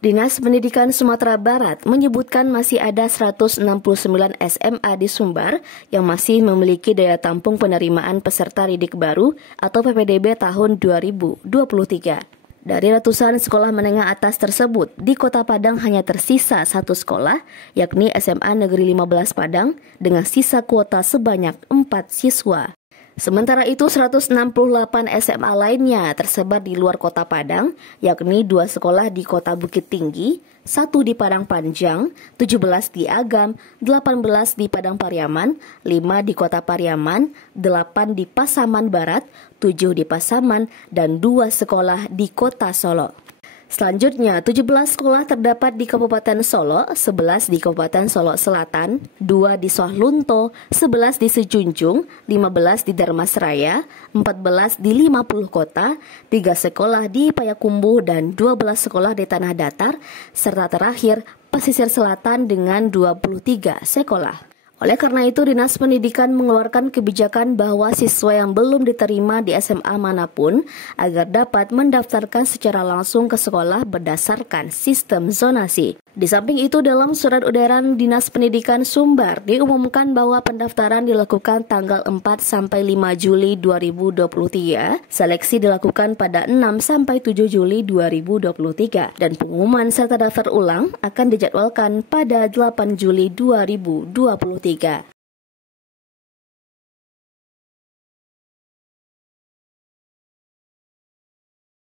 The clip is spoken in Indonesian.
Dinas Pendidikan Sumatera Barat menyebutkan masih ada 169 SMA di Sumbar yang masih memiliki daya tampung penerimaan peserta didik baru atau PPDB tahun 2023. Dari ratusan sekolah menengah atas tersebut, di Kota Padang hanya tersisa satu sekolah, yakni SMA Negeri 15 Padang, dengan sisa kuota sebanyak 4 siswa. Sementara itu 168 SMA lainnya tersebar di luar Kota Padang, yakni 2 sekolah di Kota Bukit Tinggi, 1 di Padang Panjang, 17 di Agam, 18 di Padang Pariaman, 5 di Kota Pariaman, 8 di Pasaman Barat, 7 di Pasaman, dan 2 sekolah di Kota Solo. Selanjutnya, 17 sekolah terdapat di Kabupaten Solo, 11 di Kabupaten Solo Selatan, 2 di Sohlunto, 11 di Sejunjung, 15 di Dharmasraya, 14 di 50 kota, 3 sekolah di Payakumbuh, dan 12 sekolah di Tanah Datar, serta terakhir pesisir selatan dengan 23 sekolah. Oleh karena itu, Dinas Pendidikan mengeluarkan kebijakan bahwa siswa yang belum diterima di SMA manapun agar dapat mendaftarkan secara langsung ke sekolah berdasarkan sistem zonasi. Di samping itu, dalam surat edaran Dinas Pendidikan Sumbar diumumkan bahwa pendaftaran dilakukan tanggal 4 sampai 5 Juli 2023, seleksi dilakukan pada 6 sampai 7 Juli 2023, dan pengumuman serta daftar ulang akan dijadwalkan pada 8 Juli 2023.